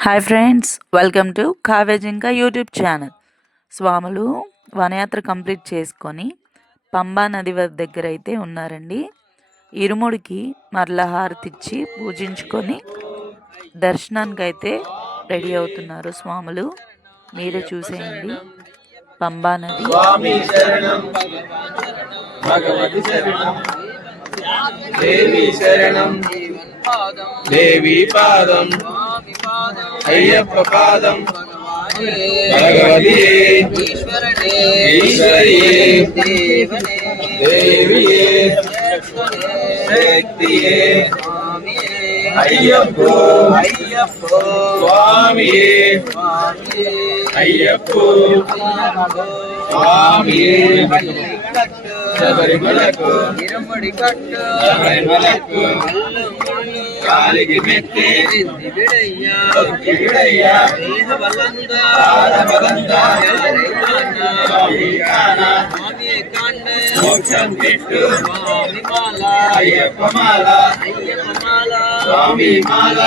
Hi friends, welcome to కావేజింకా YouTube channel. స్వాములు వనయాత్ర కంప్లీట్ చేసుకొని పంబా నది దగ్గర అయితే ఉన్నారండి. ఇరుముడికి మరల హారతిచ్చి పూజించుకొని దర్శనానికి అయితే రెడీ అవుతున్నారు స్వాములు. మీరే చూసేయండి. పంబా నది. దేవి పాదం అయ్యప్ప పాదం భగవతియే ఈశ్వరియే దేవియే శక్తియే అయ్యప్పో స్వామియే అయ్యప్పో స్వామియే శబరిమలకు శబరిమలకు కాలికి మెట్టి విడయ్యా మోక్షం పెట్టు అయ్యప్ప మాల స్వామి మాల.